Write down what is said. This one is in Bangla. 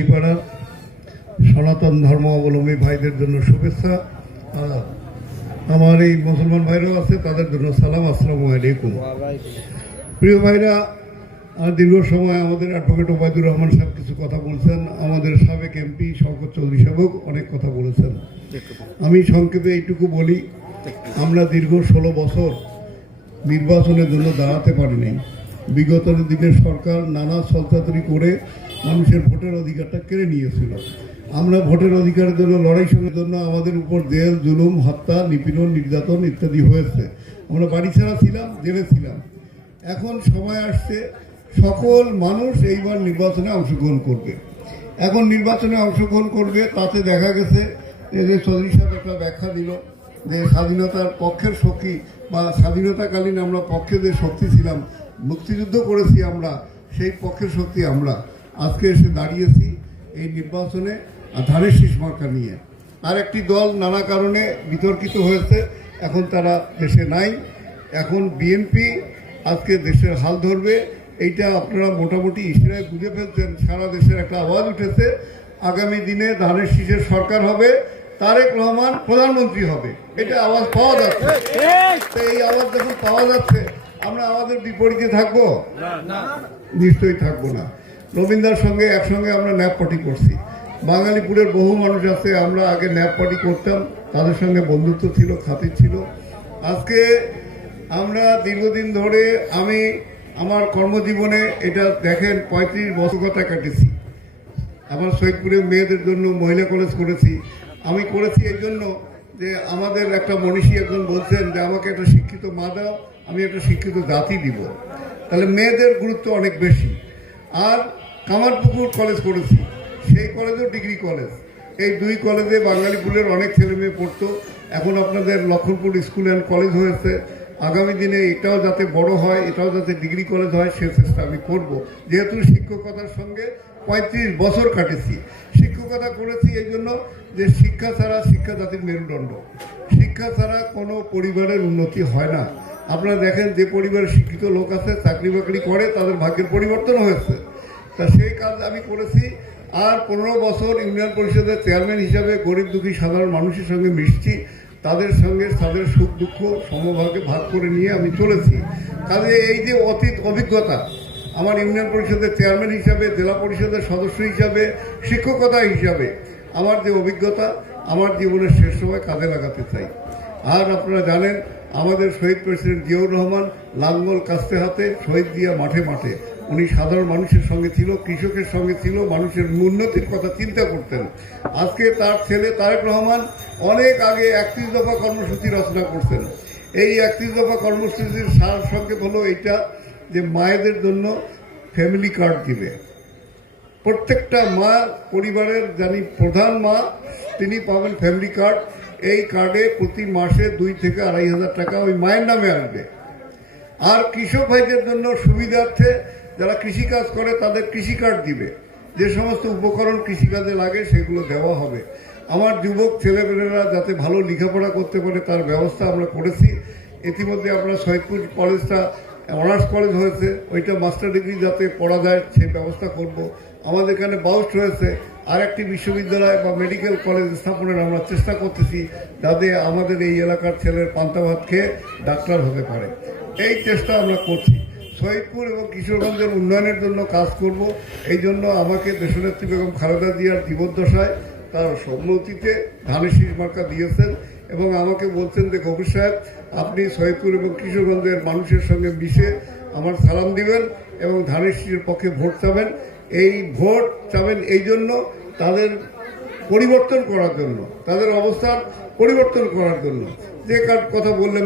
কালীপাড়ার সনাতন ধর্ম অবলম্বী ভাইদের জন্য শুভেচ্ছা। আমার এই মুসলমান ভাইরাও আছে, তাদের জন্য সালাম। আসসালামু আলাইকুম। প্রিয় ভাইরা, দীর্ঘ সময় আমাদের অ্যাডভোকেট ওবায়দুর রহমান সাহেব কিছু কথা বলছেন, আমাদের সাবেক এমপি শওকত চৌধুরী সাহেব অনেক কথা বলেছেন। আমি সংক্ষেপে এইটুকু বলি, আমরা দীর্ঘ 16 বছর নির্বাচনের জন্য দাঁড়াতে পারি নাই। বিগত দিনের সরকার নানা ছলচাতুরি করে মানুষের ভোটের অধিকারটা কেড়ে নিয়েছিল। আমরা ভোটের অধিকারের জন্য লড়াই করার জন্য আমাদের উপর জেল, জুলুম, হত্যা, নিপীড়ন, নির্যাতন ইত্যাদি হয়েছে। আমরা বাড়ি ছাড়া ছিলাম, জেলে ছিলাম। এখন সময় আসছে সকল মানুষ এইবার নির্বাচনে অংশগ্রহণ করবে। এখন নির্বাচনে অংশগ্রহণ করবে, তাতে দেখা গেছে যে চৌধুরী সাহেব একটা ব্যাখ্যা দিল যে স্বাধীনতার পক্ষের শক্তি বা স্বাধীনতাকালীন আমরা পক্ষে যে শক্তি ছিলাম, মুক্তিযুদ্ধ করেছি আমরা, সেই পক্ষের শক্তি আমরা আজকে এসে দাঁড়িয়েছি এই নির্বাচনে ধানের শীষ মার্কা নিয়ে। আর একটি দল নানা কারণে বিতর্কিত হয়েছে, এখন তারা দেশে নাই। এখন বিএনপি আজকে দেশের হাল ধরবে, এইটা আপনারা মোটামুটি ইশারায় বুঝে ফেলছেন। সারা দেশের একটা আওয়াজ উঠেছে, আগামী দিনে ধানের শীষের সরকার হবে, তারেক রহমান প্রধানমন্ত্রী হবে, এটা আওয়াজ পাওয়া যাচ্ছে। এই আওয়াজ যখন পাওয়া যাচ্ছে, আমরা আমাদের বিপরীতে থাকবো? নিশ্চয়ই থাকবো না। রবীন্দ্রার সঙ্গে একসঙ্গে আমরা ন্যাপ পার্টি করছি। বাঙালিপুরের বহু মানুষ আছে, আমরা আগে ন্যাপ পার্টি করতাম, তাদের সঙ্গে বন্ধুত্ব ছিল, খাতির ছিল। আজকে আমরা দীর্ঘদিন ধরে আমি আমার কর্মজীবনে এটা দেখেন 35 বছর কথা কাটেছি। আমার সৈয়দপুরে মেয়েদের জন্য মহিলা কলেজ করেছি। আমি করেছি এই জন্য যে আমাদের একটা মনীষী একজন বলছেন যে আমাকে একটা শিক্ষিত মা দাও, আমি একটা শিক্ষিত জাতি দিব। তাহলে মেয়েদের গুরুত্ব অনেক বেশি। আর কামারপুকুর কলেজ করেছি, সেই কলেজও ডিগ্রি কলেজ। এই দুই কলেজে বাঙালিপুরের অনেক ছেলে মেয়ে পড়তো। এখন আপনাদের লক্ষণপুর স্কুল অ্যান্ড কলেজ হয়েছে। আগামী দিনে এটাও যাতে বড় হয়, এটাও যাতে ডিগ্রি কলেজ হয়, সে চেষ্টা আমি করব। যেহেতু শিক্ষকতার সঙ্গে 35 বছর কাটেছি, শিক্ষকতা করেছি এই জন্য যে শিক্ষা ছাড়া শিক্ষা জাতির মেরুদণ্ড। শিক্ষা ছাড়া কোনো পরিবারের উন্নতি হয় না। আপনারা দেখেন যে পরিবারে শিক্ষিত লোক আছে, চাকরি বাকরি করে, তাদের ভাগ্যের পরিবর্তন হয়েছে। তা সেই কাজ আমি করেছি। আর 15 বছর ইউনিয়ন পরিষদের চেয়ারম্যান হিসাবে গরিব দুঃখী সাধারণ মানুষের সঙ্গে মিশছি, তাদের সঙ্গে তাদের সুখ দুঃখ সমভাগে ভাগ করে নিয়ে আমি চলেছি। কাজে এই যে অতীত অভিজ্ঞতা, আমার ইউনিয়ন পরিষদের চেয়ারম্যান হিসাবে, জেলা পরিষদের সদস্য হিসাবে, শিক্ষকতা হিসাবে আমার যে অভিজ্ঞতা, আমার জীবনের শেষ সময় কাজে লাগাতে চাই। আর আপনারা জানেন আমাদের শহীদ প্রেসিডেন্ট জিয়াউর রহমান লাঙ্গল কাস্তে হাতে, শহীদ দিয়া মাঠে মাঠে। উনি সাধারণ মানুষের সঙ্গে ছিল, কৃষকের সঙ্গে ছিল, মানুষের উন্নতির কথা চিন্তা করতেন। আজকে তার ছেলে তারেক রহমান অনেক আগে 31 দফা কর্মসূচি রচনা করতেন। এই 31 দফা কর্মসূচির সার সংক্ষেপ হলো এইটা যে মায়েদের জন্য ফ্যামিলি কার্ড দিবে। প্রত্যেকটা মা, পরিবারের যিনি প্রধান মা, তিনি পাবেন ফ্যামিলি কার্ড। এই কার্ডে প্রতি মাসে 2 থেকে 2,500 টাকা ওই মায়ের নামে আসবে। আর কৃষক ভাইদের জন্য সুবিধার্থে যারা কৃষিকাজ করে তাদের কৃষি কার্ড দিবে। যে সমস্ত উপকরণ কৃষিকাজে লাগে সেগুলো দেওয়া হবে। আমার যুবক ছেলেমেয়েরা যাতে ভালো লেখাপড়া করতে পারে তার ব্যবস্থা আমরা করেছি। ইতিমধ্যে আমরা সৈয়দপুর কলেজটা অনার্স কলেজ হয়েছে, ওইটা মাস্টার ডিগ্রি যাতে পড়া যায় সেই ব্যবস্থা করব। আমাদের এখানে বাউস্ট হয়েছে, আর একটি বিশ্ববিদ্যালয় বা মেডিকেল কলেজ স্থাপনের আমরা চেষ্টা করতেছি, যাতে আমাদের এই এলাকার ছেলের পান্তা ভাত খেয়ে ডাক্তার হতে পারে। এই চেষ্টা আমরা করছি। সৈয়দপুর এবং কিশোরগঞ্জের উন্নয়নের জন্য কাজ করব। এই জন্য আমাকে দেশনেত্রী বেগম খালেদা জিয়ার জীবদ্দশায় তার সম্মতিতে ধানের শীষ মার্কা দিয়েছেন এবং আমাকে বলছেন যে কবির সাহেব, আপনি সৈয়দপুর এবং কিশোরগঞ্জের মানুষের সঙ্গে মিশে আমার সালাম দিবেন এবং ধানের শীষের পক্ষে ভোট চাবেন। এই ভোট চাবেন এই জন্য তাদের পরিবর্তন করার জন্য, তাদের অবস্থার পরিবর্তন করার জন্য। যে কথা বললেন